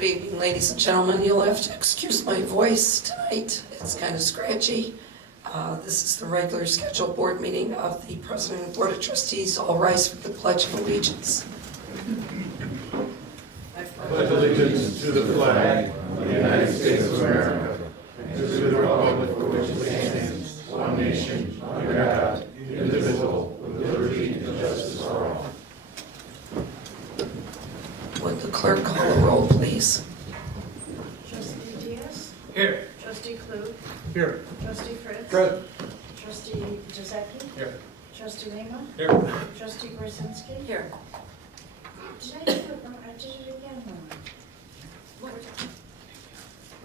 Good evening, ladies and gentlemen. You'll have to excuse my voice tonight. It's kind of scratchy. This is the regular scheduled board meeting of the President and Board of Trustees. All rise for the Pledge of Allegiance. I pledge allegiance to the flag of the United States of America and to the republic for which it stands, one nation, under God, indivisible, with liberty and justice for all. Would the clerk call the roll, please? Trustee Diaz? Here. Trustee Klug? Here. Trustee Fritz? Good. Trustee Giuseppe? Here. Trustee Lima? Here. Trustee Gorsinski? Here. Did I do it? I did it again, Mama.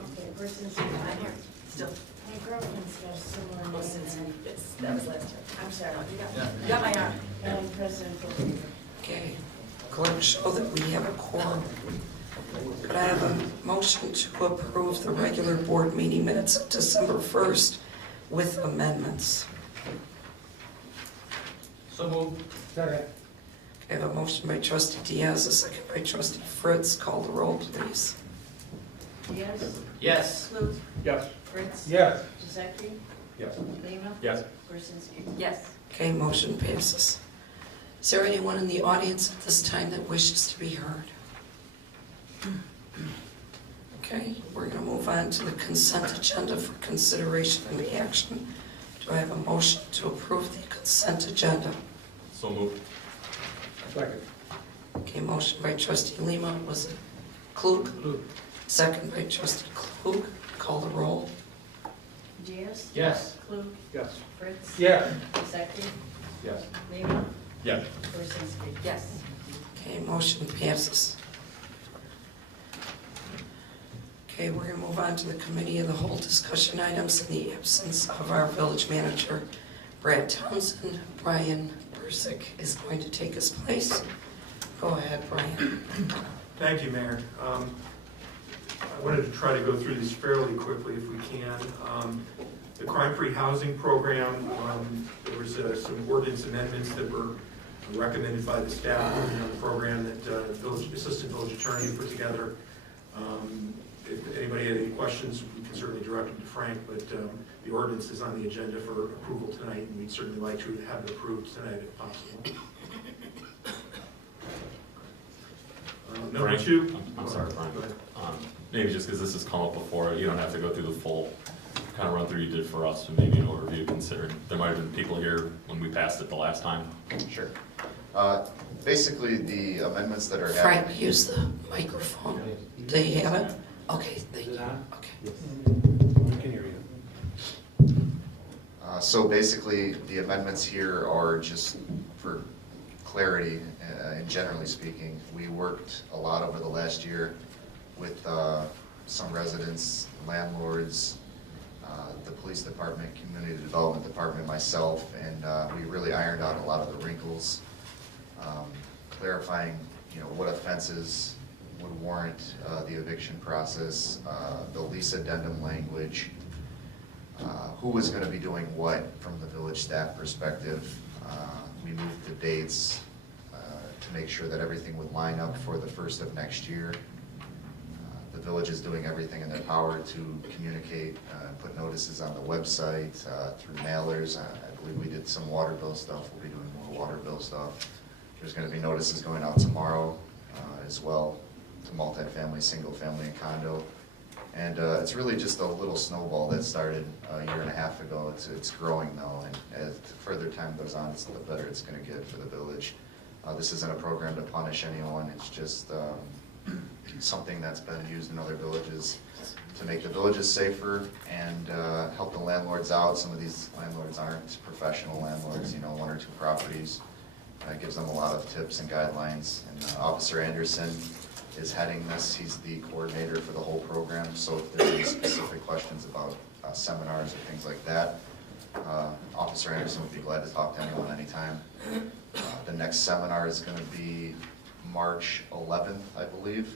Okay, Gorsinski. I'm here, still. My girlfriend's got a similar Well, since name. yes, that was last time. I'm sorry. You got my arm. And President Booker. Okay. Clerk, show that we have a quorum. Could I have a motion to approve the regular board meeting minutes of December 1st with amendments? So moved. Second. I have a motion by trustee Diaz, a second by trustee Fritz. Call the roll, please. Diaz? Yes. Klug? Yes. Fritz? Yes. Giuseppe? Yes. Lima? Yes. Gorsinski? Yes. Okay, motion passes. Is there anyone in the audience at this time that wishes to be heard? Okay, we're going to move on to the consent agenda for consideration and action. Do I have a motion to approve the consent agenda? So moved. Second. Okay, motion by trustee Lima. Was it Klug? Second by trustee Klug. Call the roll. Diaz? Yes. Klug? Yes. Fritz? Yes. Giuseppe? Yes. Lima? Yes. Gorsinski? Yes. Okay, motion passes. Okay, we're going to move on to the committee of the whole discussion items in the absence of our village manager, Brad Townsend. Brian Bursick is going to take his place. Go ahead, Brian. Thank you, Mayor. I wanted to try to go through these fairly quickly if we can. The crime-free housing program, there was some ordinance amendments that were recommended by the staff on the program that Assistant Village Attorney put together. If anybody had any questions, we can certainly direct them to Frank, but the ordinance is on the agenda for approval tonight, and we'd certainly like to have it approved tonight if possible. Number Frank, two. I'm sorry, Brian. Go ahead. Maybe just because this has come up before, you don't have to go through the full kind of run through you did for us, but maybe an overview considered. There might have been people here when we passed it the last time. Sure. Basically, the amendments that are Frank, happening. use the microphone. Do you have it? Okay, thank you. Okay. We can hear you. So basically, the amendments here are just for clarity, and generally speaking. We worked a lot over the last year with some residents, landlords, the police department, community development department, myself, and we really ironed out a lot of the wrinkles, clarifying, what offenses would warrant the eviction process, the lease addendum language, who was going to be doing what from the village staff perspective. We moved the dates to make sure that everything would line up for the first of next year. The village is doing everything in their power to communicate, put notices on the website, through mailers. I believe we did some water bill stuff. We'll be doing more water bill stuff. There's going to be notices going out tomorrow as well to multifamily, single family, and condo. And it's really just a little snowball that started a year and a half ago. It's growing though, and as further time goes on, the better it's going to get for the village. This isn't a program to punish anyone. It's just something that's been used in other villages to make the villages safer and help the landlords out. Some of these landlords aren't professional landlords, 1 or 2 properties. It gives them a lot of tips and guidelines. And Officer Anderson is heading this. He's the coordinator for the whole program. So if there's any specific questions about seminars or things like that, Officer Anderson would be glad to talk to anyone anytime. The next seminar is going to be March 11th, I believe.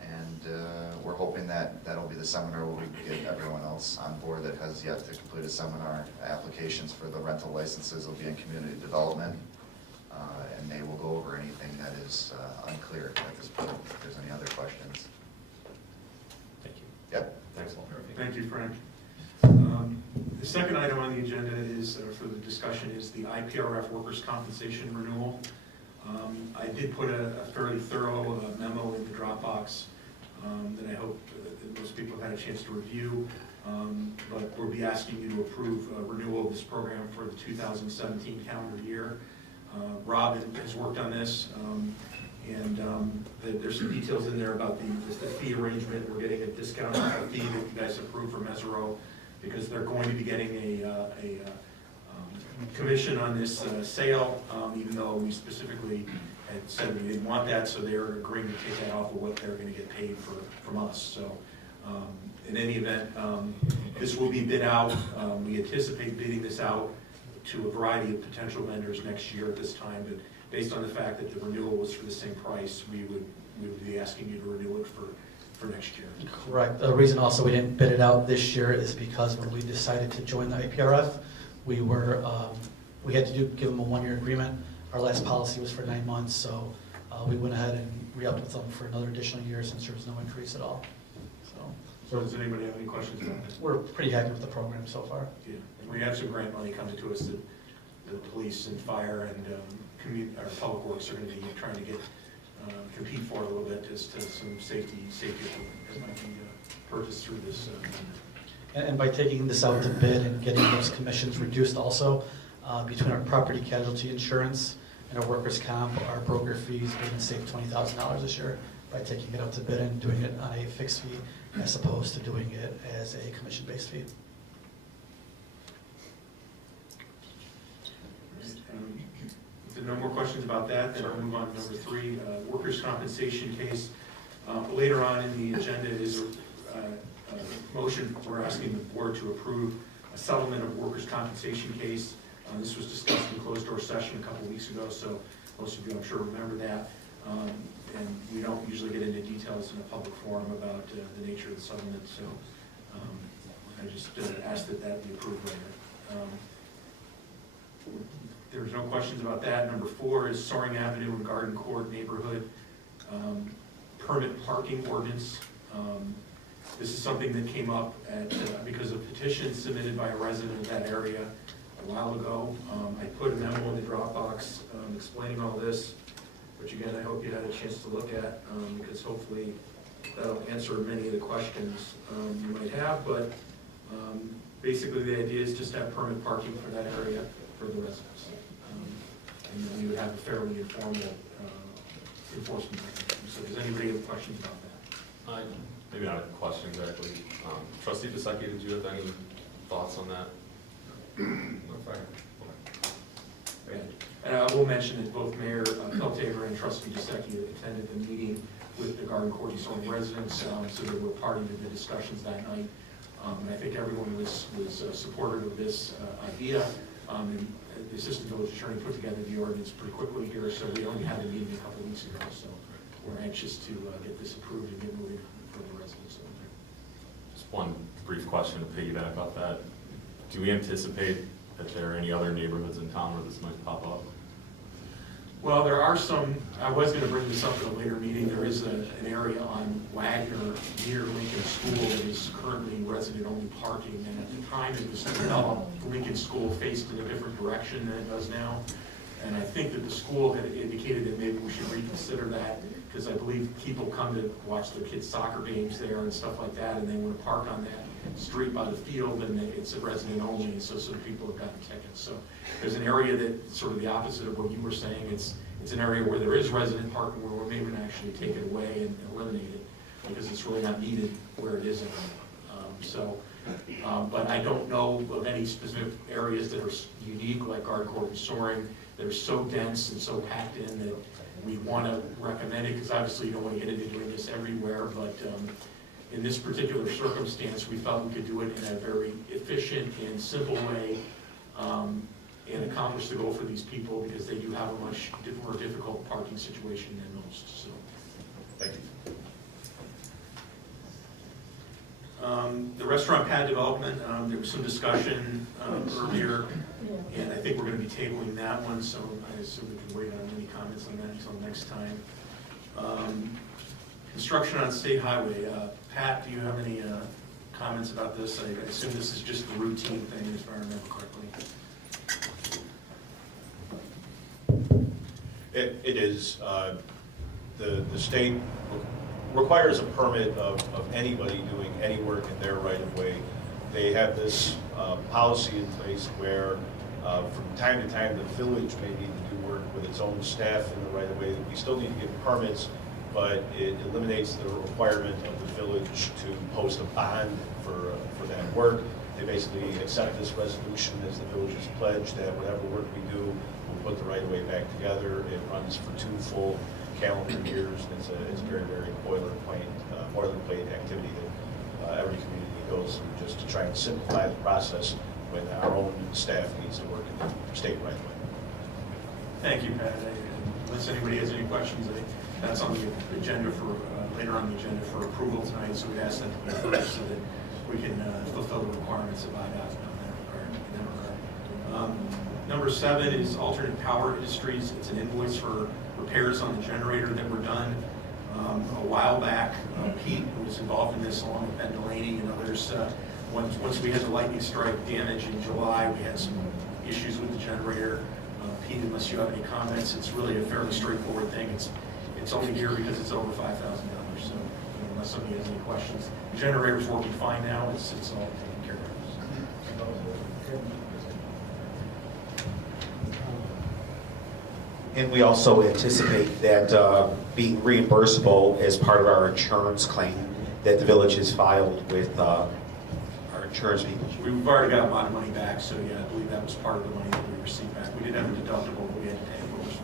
And we're hoping that that'll be the seminar where we get everyone else on board that has yet to complete a seminar. Applications for the rental licenses will be in community development. and they will go over anything that is unclear at this point, if there's any other questions. Thank you. Yep. Thanks, Paul. Thank you, Frank. The second item on the agenda is, for the discussion, is the IPRF workers' compensation renewal. I did put a fairly thorough memo in the Dropbox that I hope that most people have had a chance to review. But we'll be asking you to approve renewal of this program for the 2017 calendar year. Rob has worked on this, and there's some details in there about the fee arrangement. We're getting a discount on the fee that you guys approved for Mesero, because they're going to be getting a commission on this sale, even though we specifically had said we didn't want that, so they're agreeing to take that off of what they're going to get paid from us. So in any event, this will be bid out. We anticipate bidding this out to a variety of potential vendors next year at this time, but based on the fact that the renewal was for the same price, we would be asking you to renew it for next year. Correct. The reason also we didn't bid it out this year is because when we decided to join the IPRF, we had to give them a 1-year agreement. Our last policy was for 9 months, so we went ahead and re-upped with them for another additional year since there was no increase at all. So does anybody have any questions about this? We're pretty happy with the program so far. Yeah, and we have some grant money coming to us that the police and fire and our public works are going to be trying to get compete for a little bit as to some safety equipment that might be purchased through this. And by taking this out to bid and getting those commissions reduced also, between our property casualty insurance and our workers' comp, our broker fees, we can save $20,000 this year by taking it out to bid and doing it on a fixed fee as opposed to doing it as a commission-based fee. If there are no more questions about that, then I'll move on to number 3, workers' compensation case. Later on in the agenda is a motion. We're asking the board to approve a settlement of workers' compensation case. This was discussed in closed door session a couple weeks ago, so most of you, I'm sure, remember that. And we don't usually get into details in a public forum about the nature of the settlement, so I just ask that be approved later. There's no questions about that. Number 4 is Soaring Avenue and Garden Court neighborhood permit parking ordinance. This is something that came up because of petitions submitted by a resident of that area a while ago. I put a memo in the Dropbox explaining all this, which again, I hope you had a chance to look at, because hopefully that'll answer many of the questions you might have, but basically the idea is just to have permit parking for that area for the residents. And then we would have a fairly informal enforcement mechanism. So does anybody have questions about that? Maybe not a question exactly. Trustee Bisecki, did you have any thoughts on that? No, fine. Okay. And I will mention that both Mayor Peltaver and Trustee Bisecki attended the meeting with the Garden Court Soaring residents, so they were part of the discussions that night. And I think everyone was supportive of this idea. And the Assistant Village Attorney put together the ordinance pretty quickly here, so we only had a meeting a couple weeks ago, so we're anxious to get this approved and get moving for the residents over there. Just one brief question to piggyback off that. Do we anticipate that there are any other neighborhoods in town where this might pop up? Well, there are some. I was going to bring this up at a later meeting. There is an area on Wagner near Lincoln School that is currently resident-only parking, and at the time it was developed, Lincoln School faced in a different direction than it does now. And I think that the school had indicated that maybe we should reconsider that, because I believe people come to watch their kids' soccer games there and stuff like that, and they want to park on that street by the field, and it's a resident only, and so some people have gotten tickets. So there's an area that's sort of the opposite of what you were saying. It's an area where there is resident parking where we're maybe going to actually take it away and eliminate it, because it's really not needed where it is anymore. But I don't know of any specific areas that are unique, like Garden Court and Soaring, that are so dense and so packed in that we want to recommend it, because obviously you don't want to get into doing this everywhere, but in this particular circumstance, we felt we could do it in a very efficient and simple way and accomplish the goal for these people, because they do have a much more difficult parking situation than most. So, Thank you. The restaurant pad development, there was some discussion earlier And I think we're gonna be tabling that one, so I assume we can wait on any comments on that until next time. Construction on State Highway. Pat, do you have any comments about this? I assume this is just a routine thing, if I remember correctly. It is. The state requires a permit of anybody doing any work in their right of way. They have this policy in place where from time to time the village may need to do work with its own staff in the right of way. We still need to get permits, but it eliminates the requirement of the village to post a bond for that work. They basically accept this resolution as the village's pledge that whatever work we do, we'll put the right of way back together. It runs for 2 full calendar years. It's a very, very boilerplate activity that every community goes through just to try and simplify the process when our own staff needs to work in the state right of way. Thank you, Pat. Unless anybody has any questions, that's on the agenda for, later on the agenda for approval tonight, so we ask that to be first so that we can fulfill the requirements of IDOT in that regard. Number 7 is alternate power industries. It's an invoice for repairs on the generator that were done a while back. Pete, who was involved in this along with Ben Delaney and others, once we had the lightning strike damage in July, we had some issues with the generator. Pete, unless you have any comments, it's really a fairly straightforward thing. It's only here because it's over $5,000, so unless somebody has any questions. The generator's working fine now, it's all taken care of. And we also anticipate that being reimbursable as part of our insurance claim that the village has filed with our insurance people. We've already got a lot of money back, so yeah, I believe that was part of the money that we received back. We did have a deductible, but we had to pay for it.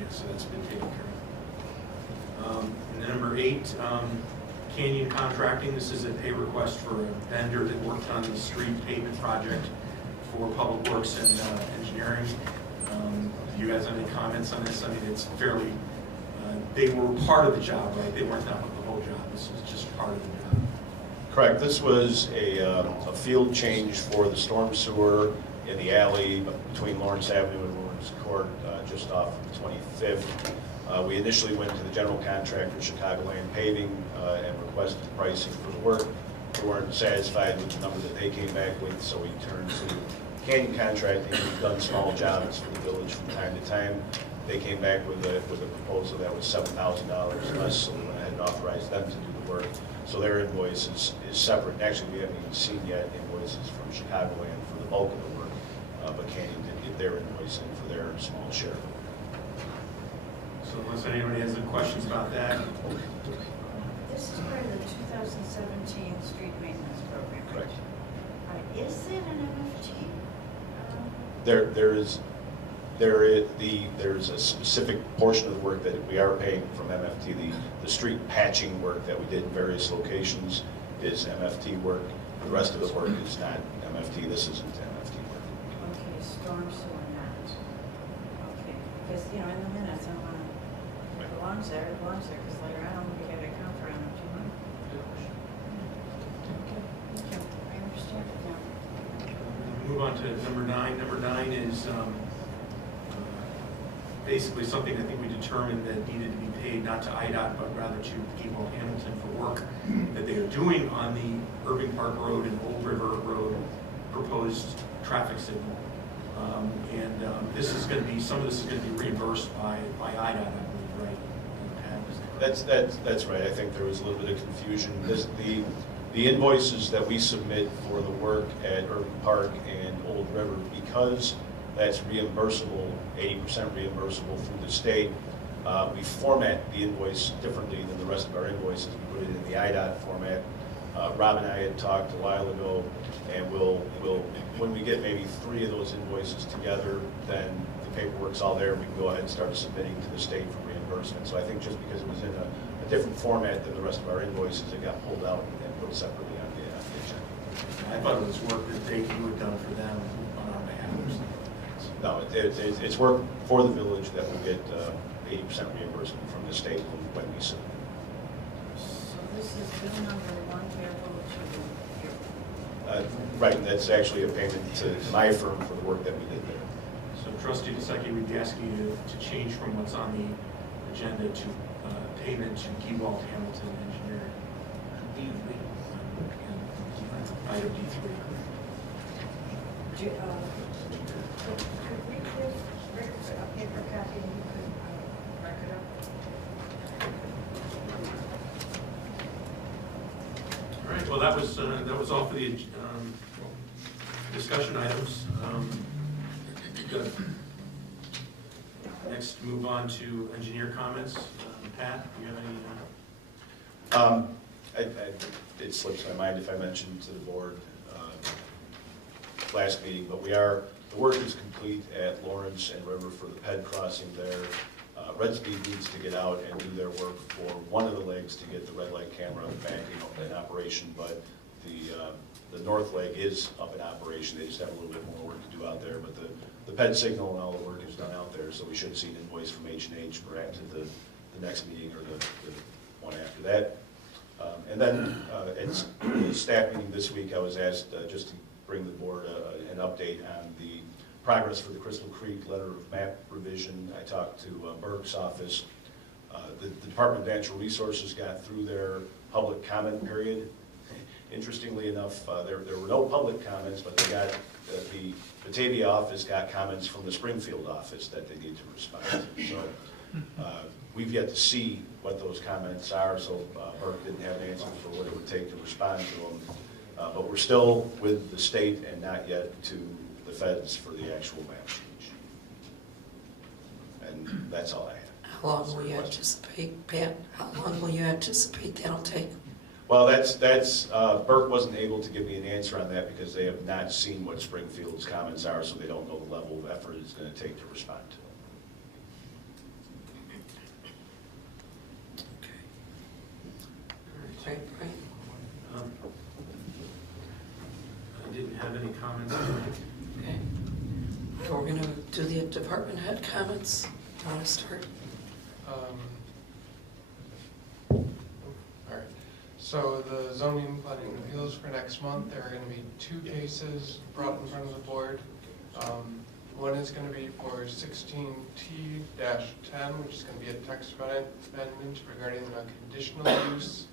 Yeah, so that's been taken care of. And then number 8, Canyon Contracting. This is a pay request for a vendor that worked on the street pavement project for Public Works and Engineering. Do you guys have any comments on this? I mean, it's fairly, they were part of the job, right? They weren't done with the whole job. This was just part of the job. Correct. This was a field change for the storm sewer in the alley between Lawrence Avenue and Lawrence Court, just off of 25th. We initially went to the general contractor, Chicagoland Paving, and requested pricing for the work. We weren't satisfied with the number that they came back with, so we turned to Canyon Contracting. We've done small jobs for the village from time to time. They came back with a proposal that was $7,000 less, so we went ahead and authorized them to do the work. So their invoice is separate. Actually, we haven't even seen yet invoices from Chicagoland for the bulk of the work, but Canyon did get their invoice in for their small share. So unless anybody has any questions about that. This is part of the 2017 street maintenance program. Correct. Is it an MFT? There's a specific portion of the work that we are paying from MFT. The street patching work that we did in various locations is MFT work. The rest of the work is not MFT. This isn't MFT work. Okay, storm sewer not. Okay, because, in the minutes, I want to, it belongs there, because later on, we have to account for MFT money. Okay, thank you. I understand it now. Move on to number 9. Number 9 is basically something I think we determined that needed to be paid not to IDOT, but rather to Depot Hamilton for work that they are doing on the Irving Park Road and Old River Road proposed traffic signal. This is going to be, some of this is going to be reimbursed by IDOT, I believe, right? That's right. I think there was a little bit of confusion. The invoices that we submit for the work at Irving Park and Old River, because that's reimbursable, 80% reimbursable through the state, we format the invoice differently than the rest of our invoices. We put it in the IDOT format. Rob and I had talked a while ago, and we'll when we get maybe 3 of those invoices together, then the paperwork's all there. We can go ahead and start submitting to the state for reimbursement. So I think just because it was in a different format than the rest of our invoices, it got pulled out and put separately on the agenda. I thought it was work that you had done for them on our behalf or something like that. No, it's work for the village that will get 80% reimbursement from the state when we submit. So this is bill number 102. Right, that's actually a payment to my firm for the work that we did there. So Trustee DeSecchi, we'd be asking you to change from what's on the agenda to payment to Keywald Hamilton Engineering. Item D3. Could we give Rick a paper copy and you could mark it up? All right, well, that was all for the discussion items. Good. Next, move on to engineer comments. Pat, do you have any? It slips my mind if I mentioned to the board last meeting, but the work is complete at Lawrence and River for the PED crossing there. Red Speed needs to get out and do their work for one of the legs to get the red light camera on the back in operation, but the north leg is up in operation. They just have a little bit more work to do out there, but the PED signal and all the work is done out there, so we should see an invoice from H&H perhaps at the next meeting or the one after that. And then at the staff meeting this week, I was asked just to bring the board an update on the progress for the Crystal Creek letter of map revision. I talked to Burke's office. The Department of Natural Resources got through their public comment period. Interestingly enough, there were no public comments, but they got the Batavia office got comments from the Springfield office that they need to respond to. So we've yet to see what those comments are, so Burke didn't have an answer for what it would take to respond to them. But we're still with the state and not yet to the feds for the actual map change. And that's all I have. How long will you anticipate, Pat? How long will you anticipate that'll take? Well, Burke wasn't able to give me an answer on that because they have not seen what Springfield's comments are, so they don't know the level of effort it's going to take to respond to them. Right, right. I didn't have any comments tonight. Okay. So we're gonna do the department head comments. You wanna start? All right, so the zoning planning appeals for next month, there are gonna be 2 cases brought in front of the board. One is gonna be for 16T-10, which is gonna be a text amendment regarding the conditional use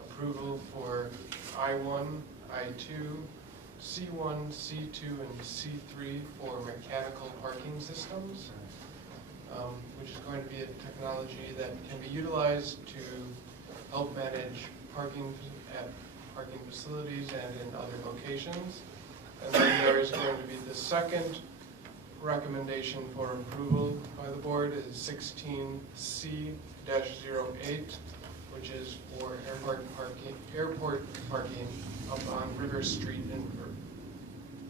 approval for I-1, I-2, C1, C2, and C3 for mechanical parking systems, which is going to be a technology that can be utilized to help manage parking at parking facilities and in other locations. And then there is going to be the second recommendation for approval by the board is 16C-08, which is for airport parking up on River Street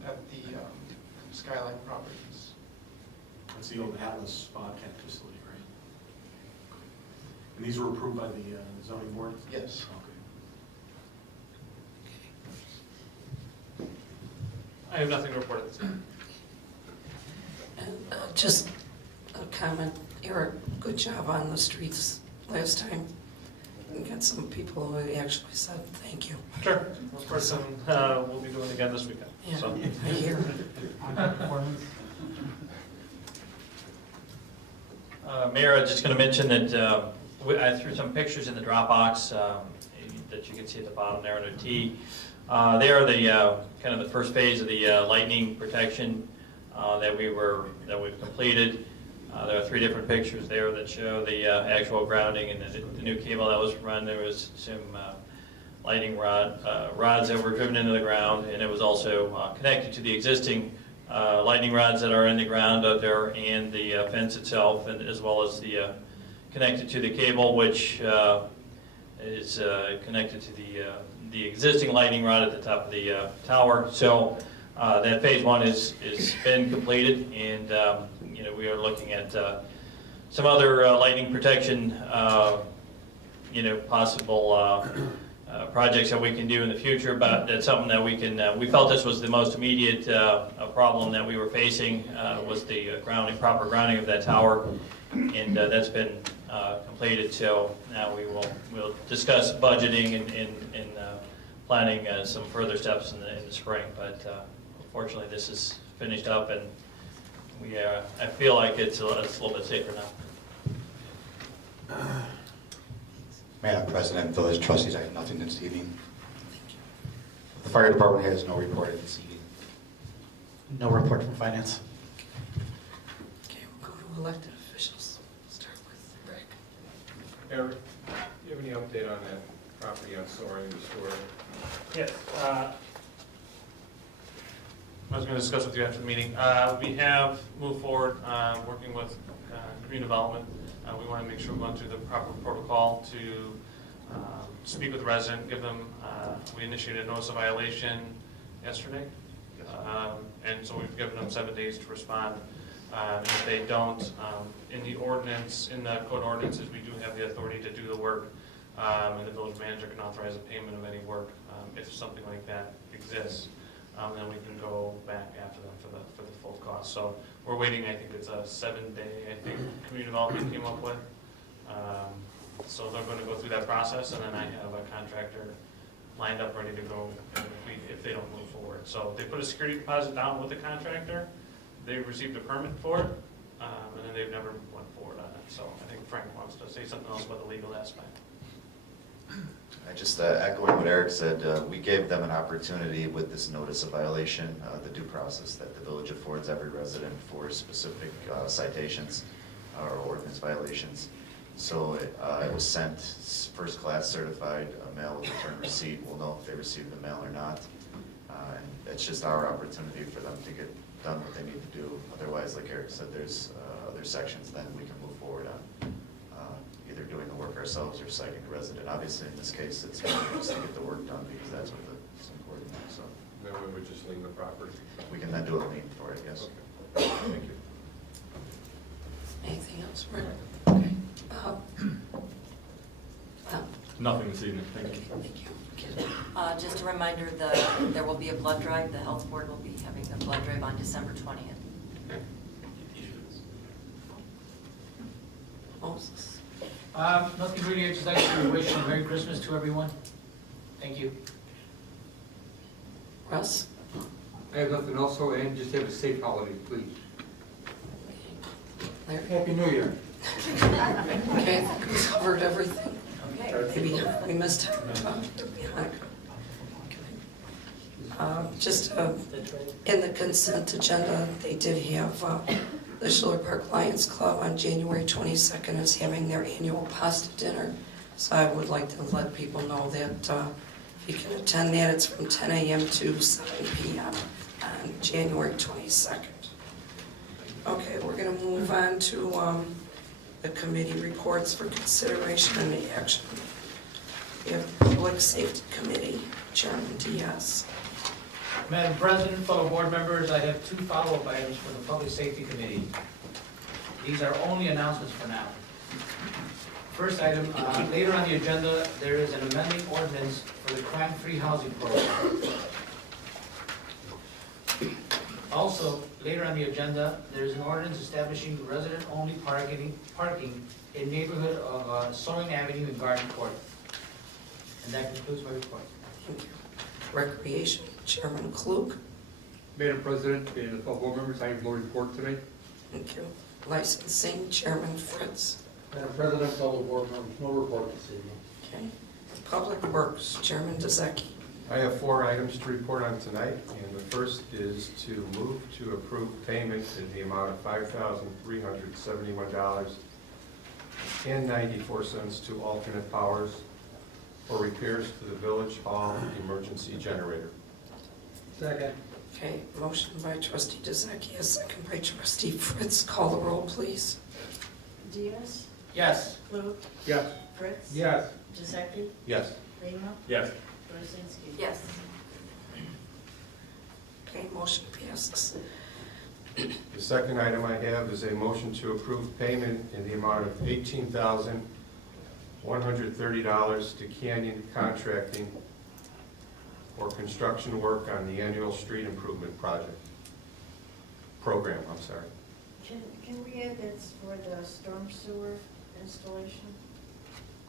at the Skyline Properties. That's the old Atlas Bobcat facility, right? And these were approved by the zoning board? Yes. Okay. I have nothing to report at this time. And just a comment, Eric, good job on the streets last time. We got some people who actually said thank you. Sure. Of course, we'll be doing it again this weekend. Yeah, So. I hear. Mayor, I was just going to mention that I threw some pictures in the Dropbox that you can see at the bottom there under T. They are the kind of the first phase of the lightning protection that we've completed. There are 3 different pictures there that show the actual grounding and the new cable that was run. There was some lightning rods that were driven into the ground, and it was also connected to the existing lightning rods that are in the ground out there and the fence itself, and as well as the connected to the cable, which is connected to the existing lightning rod at the top of the tower. So that phase 1 is been completed, and we are looking at some other lightning protection, possible projects that we can do in the future, but that's something that we can, we felt this was the most immediate problem that we were facing, was the proper grounding of that tower, and that's been completed. So now we'll discuss budgeting and planning some further steps in the spring, but unfortunately, this is finished up, and I feel like it's a little bit safer now. Madam President, village trustees, I have nothing this evening. The fire department has no report this evening. No report from finance. Okay, we'll go to elected officials. We'll start with Rick. Eric, do you have any update on that property on Soaring the Store? Yes. I was going to discuss with you after the meeting. We have moved forward, working with community development. We want to make sure we're going through the proper protocol to speak with the resident, give them, we initiated a notice of violation yesterday. And so we've given them 7 days to respond. And if they don't, in the ordinance, in the code ordinances, we do have the authority to do the work. And the village manager can authorize a payment of any work if something like that exists. Then we can go back after them for the full cost. So we're waiting. I think it's a 7-day. I think community development came up with. So they're going to go through that process, and then I have a contractor lined up ready to go if they don't move forward. So they put a security deposit down with the contractor. They received a permit for it, and then they've never went forward on it. So I think Frank wants to say something else about the legal aspect. I just echoing what Eric said, we gave them an opportunity with this notice of violation, the due process that the village affords every resident for specific citations or ordinance violations. So it was sent first class certified mail with return receipt. We'll know if they received the mail or not. And it's just our opportunity for them to get done what they need to do. Otherwise, like Eric said, there's other sections then we can move forward on. Either doing the work ourselves or citing the resident. Obviously, in this case, it's important just to get the work done because that's what is important. So Then we would just lien the property. we can then do a lien for it, yes. Okay. Thank you. Anything else, Rick? Okay. Nothing this evening, thank you. Thank you. Kid. Just a reminder, there will be a blood drive. The health board will be having a blood drive on December 20th. Moses. Nothing really exciting. We wish a Merry Christmas to everyone. Thank you. Russ? I have nothing else, so, and just have a safe holiday, please. Larry? Happy New Year. Okay, I think we covered everything. Okay. Maybe we missed just in the consent agenda, they did have the Schiller Park Lions Club on January 22nd is having their annual pasta dinner. So I would like to let people know that if you can attend that, it's from 10 a.m. to 7 p.m. on January 22nd. Okay, we're going to move on to the committee reports for consideration and action. We have the Public Safety Committee, Chairman Diaz. Madam President, fellow board members, I have 2 follow-up items for the Public Safety Committee. These are only announcements for now. First item, later on the agenda, there is an amending ordinance for the crime-free housing program. Also, later on the agenda, there's an ordinance establishing resident-only parking in neighborhood of Soaring Avenue and Garden Court. And that concludes my report. Thank you. Recreation, Chairman Klug. Madam President and fellow board members, I have no report today. Thank you. Licensing, Chairman Fritz. Madam President, fellow board members, no report this evening. Okay. Public Works, Chairman Dezeki. I have 4 items to report on tonight, and the first is to move to approve payment in the amount of $5,371.94 to Alternate Powers for repairs to the Village Hall emergency generator. Second. Okay, motion by trustee Dezeki, a second by trustee Fritz. Call the roll, please. Diaz? Yes. Klug? Yes. Fritz? Yes. Giuseppe? Yes. Lima? Yes. Lizinski? Yes. Okay, motion passes. The second item I have is a motion to approve payment in the amount of $18,130 to Canyon Contracting for construction work on the annual street improvement program. Can we add that's for the storm sewer installation?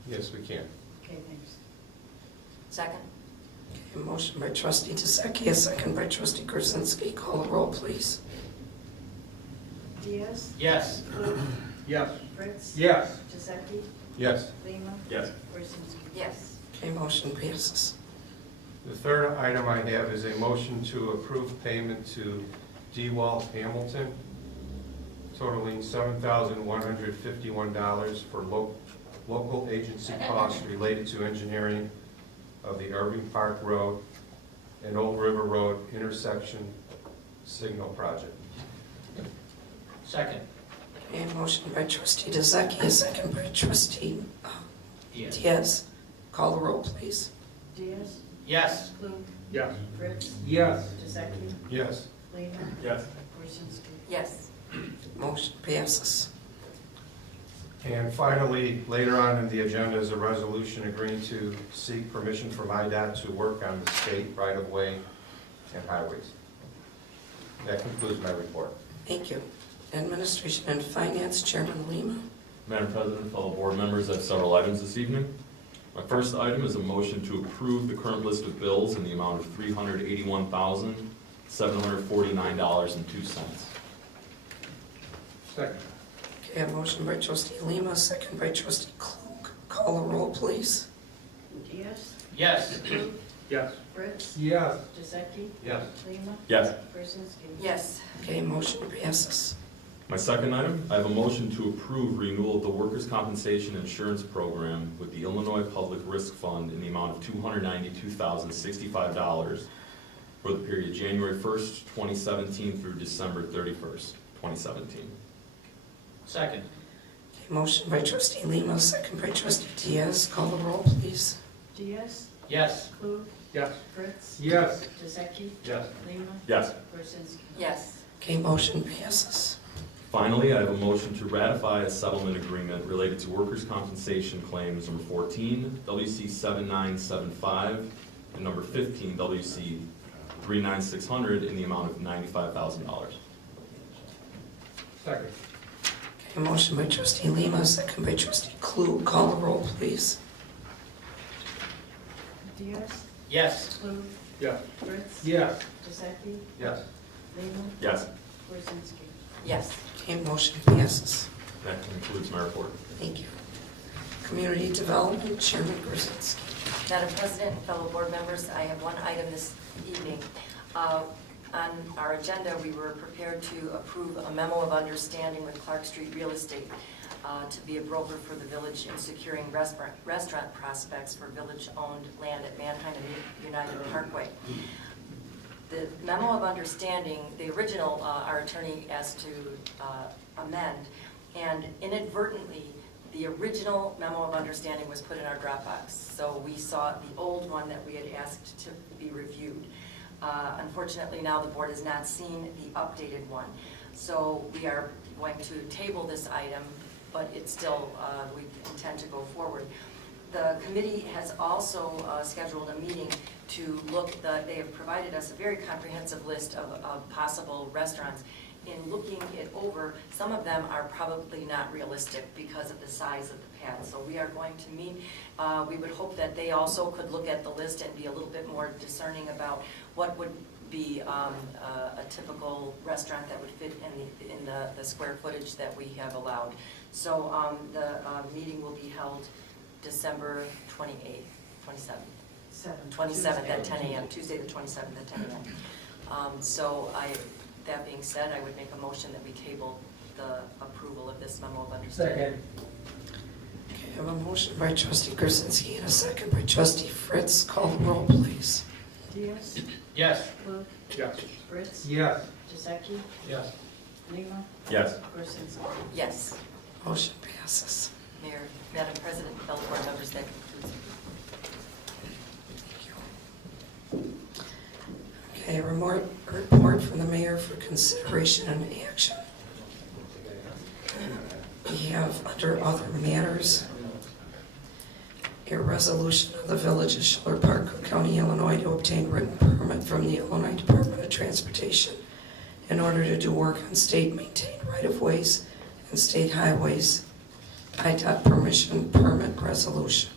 Yes, we can. Okay, thanks. Second? A motion by trustee DeZeki, a second by trustee Krasinski. Call the roll, please. Diaz, Yes. Klug, Yes. Fritz. Yes. Giuseppe, Yes. Lima, Yes. Krasinski. Yes. Okay, motion passes. The third item I have is a motion to approve payment to D-Wall Hamilton totaling $7,151 for local agency costs related to engineering of the Irving Park Road and Old River Road intersection signal project. Second. Okay, motion by trustee DeZeki, a second by trustee Diaz. Diaz. Call the roll, please. Diaz, Yes. Klug, Yes. Fritz. Yes. Giuseppe, Yes. Lima, Yes. Krasinski. Yes. Motion passes. And finally, later on in the agenda is a resolution agreeing to seek permission from IDOT to work on the state right-of-way and highways. That concludes my report. Thank you. Administration and Finance, Chairman Lima. Madam President, fellow board members, I have several items this evening. My first item is a motion to approve the current list of bills in the amount of $381,749.02. Second. Okay, a motion by trustee Lima, second by trustee Klug. Call the roll, please. Diaz, Yes. Klug, Yes. Fritz. Yes. Giuseppe, Yes. Lima, Yes. Krasinski. Yes. Okay, motion passes. My second item, I have a motion to approve renewal of the workers' compensation insurance program with the Illinois Public Risk Fund in the amount of $292,065 for the period January 1st, 2017 through December 31st, 2017. Second. Okay, motion by trustee Lima, second by trustee Diaz. Call the roll, please. Diaz, Yes. Klug, Yes. Fritz. Yes. Giuseppe, Yes. Lima, Yes. Krasinski. Yes. Okay, motion passes. Finally, I have a motion to ratify a settlement agreement related to workers' compensation claims number 14, WC 7975, and number 15, WC 39600 in the amount of $95,000. Second. Okay, motion by trustee Lima, second by trustee Klug. Call the roll, please. Diaz, Yes. Klug, Yes. Fritz. Yes. Giuseppe, Yes. Lima, Yes, Krasinski. Yes. Okay, motion passes. that concludes my report. Thank you. Community Development, Chairman Krasinski. Madam President, fellow board members, I have one item this evening. On our agenda, we were prepared to approve a memo of understanding with Clark Street Real Estate to be a broker for the village in securing restaurant prospects for village-owned land at Manheim and United Parkway. The memo of understanding, the original, our attorney asked to amend, and inadvertently, the original memo of understanding was put in our Dropbox. So we saw the old one that we had asked to be reviewed. Unfortunately, now the board has not seen the updated one. So we are going to table this item, but it's still, we intend to go forward. The committee has also scheduled a meeting to look, they have provided us a very comprehensive list of possible restaurants. In looking it over, some of them are probably not realistic because of the size of the pad. So we are going to meet. We would hope that they also could look at the list and be a little bit more discerning about what would be a typical restaurant that would fit in the square footage that we have allowed. So the meeting will be held December 28th, 27th at 10 a.m., Tuesday the 27th at 10 a.m. So that being said, I would make a motion that we table the approval of this memo of understanding. Second. Okay, I have a motion by trustee Krasinski and a second by trustee Fritz. Call the roll, please. Diaz, Yes. Klug, Yes. Fritz. Yes. Giuseppe, Yes. Lima, Yes. Krasinski. Yes. Motion passes. Mayor, Madam President, fellow board members, that concludes. Thank you. Okay, a report from the mayor for consideration and action. We have, under other matters, a resolution of the Village of Schiller Park, Cook County, Illinois, to obtain written permit from the Illinois Department of Transportation in order to do work on state-maintained right-of-ways and state highways. IDOT permission permit resolution.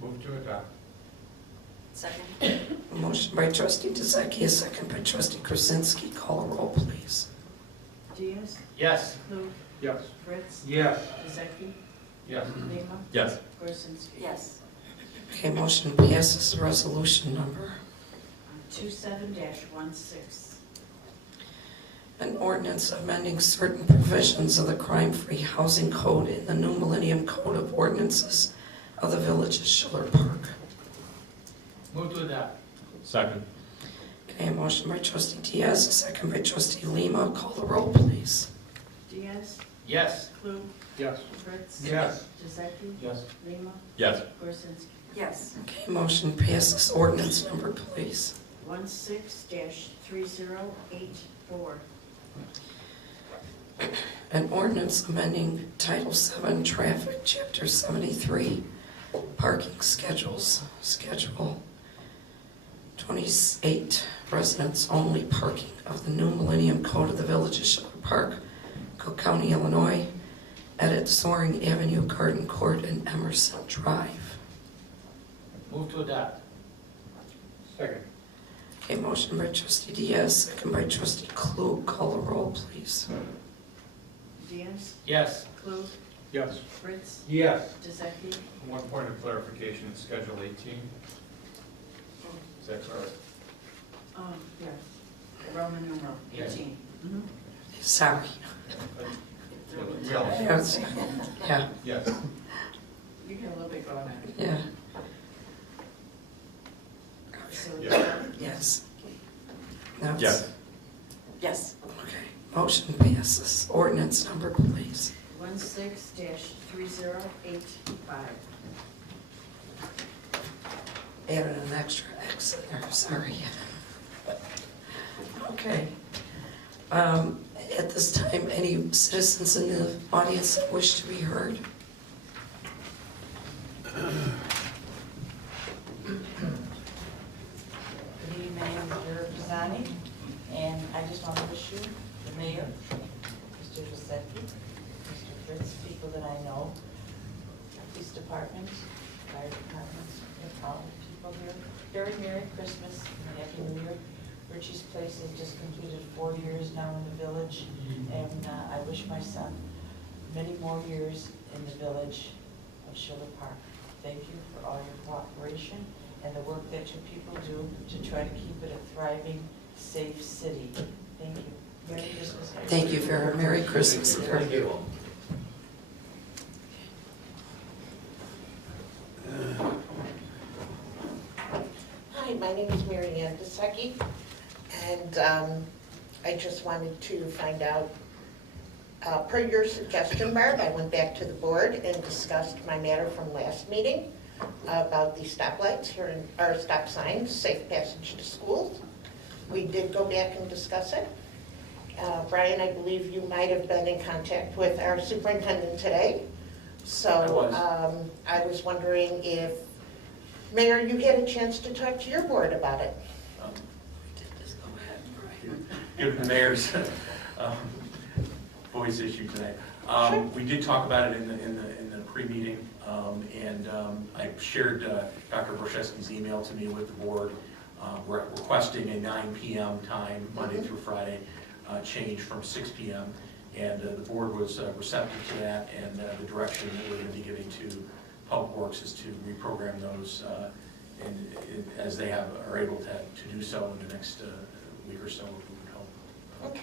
Move to adopt. Second? A motion by trustee DeZeki, a second by trustee Krasinski. Call a roll, please. Diaz, Yes. Klug, Yes. Fritz, Yes. Zecky, Yes. Lima, Yes. Gorsinski. Yes. Okay, motion passes. Resolution number. 27-16. An ordinance amending certain provisions of the crime-free housing code in the new Millennium Code of Ordinances of the Village of Schiller Park. Move to adopt. Second. Okay, motion by trustee Diaz, a second by trustee Lima. Call the roll, please. Diaz, Yes. Klug, Yes. Fritz. Yes. Zecky. Yes. Lima, Yes. Gorsinski. Yes. Okay, motion passes. Ordinance number, please. 16-3084. An ordinance amending Title VII Traffic, Chapter 73, Parking Schedules, Schedule 28, Residents Only Parking of the new Millennium Code of the Village of Schiller Park, Cook County, Illinois, edit Soaring Avenue, Garden Court, and Emerson Drive. Move to adopt. Second. Okay, motion by trustee Diaz, second by trustee Klug. Call the roll, please. Diaz, Yes. Klug, Yes. Fritz, Yes. Zecky, One point of clarification, Schedule 18. Is that correct? yes, Roman numeral 18. Mhm. Sorry. Yes. Yeah, Yes. You get a little bit going on. yeah, So, Yeah. yes. Now it's- Yes. Yes. Okay, motion passes. Ordinance number, please. 16-3085. Added an extra X in there, sorry. Okay. At this time, any citizens in the audience that wish to be heard? Good evening, my name is Vera Pisani, and I just want to wish you, the mayor, Mr. Giuseppe, Mr. Fritz, people that I know, police departments, fire departments, and all the people here, very Merry Christmas and Happy New Year. Richie's Place has just completed 4 years now in the village, and I wish my son many more years in the village of Schiller Park. Thank you for all your cooperation and the work that you people do to try to keep it a thriving, safe city. Thank you. Merry Christmas. Thank you, Vera. Merry Christmas. Thank you. Hi, my name is Mary Ann Desecki, and I just wanted to find out, per your suggestion, Barb, I went back to the board and discussed my matter from last meeting about the stoplights here in, or stop signs, safe passage to schools. We did go back and discuss it. Brian, I believe you might have been in contact with our superintendent today. So I was wondering if, Mayor, you had a chance to talk to your board about it. Given the mayor's voice issue today. We did talk about it in the pre-meeting, and I shared Dr. Borszewski's email to me with the board, requesting a 9 p.m. time, Monday through Friday, change from 6 p.m. And the board was receptive to that, and the direction that we're going to be giving to Public Works is to reprogram those as they are able to do so in the next week or so, we would hope. Okay,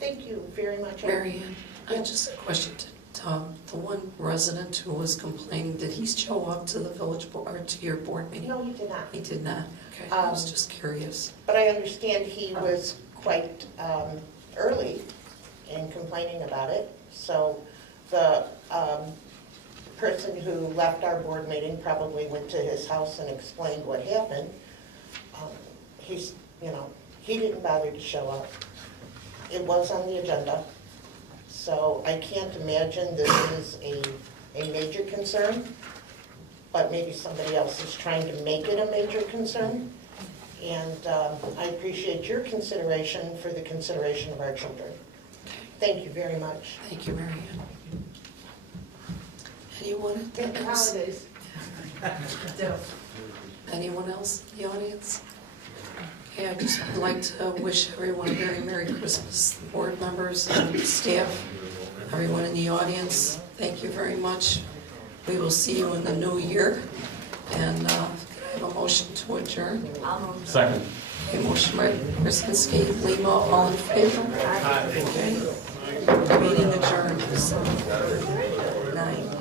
thank you very much. Mary Ann, I just have a question. The one resident who was complaining, did he show up to the village board, or to your board meeting? No, he did not. He did not? Okay, I was just curious. But I understand he was quite early in complaining about it. So the person who left our board meeting probably went to his house and explained what happened. He didn't bother to show up. It was on the agenda. So I can't imagine this is a major concern, but maybe somebody else is trying to make it a major concern. And I appreciate your consideration for the consideration of our children. Thank you very much. Thank you, Mary Ann. Anyone? Happy holidays. Anyone else in the audience? Okay, I just would like to wish everyone a very Merry Christmas, the board members and staff, everyone in the audience. Thank you very much. We will see you in the new year. And can I have a motion to adjourn? I'll move. Second. Okay, motion by Krasinski, Lima, all in favor? Okay. Meeting adjourned. 9.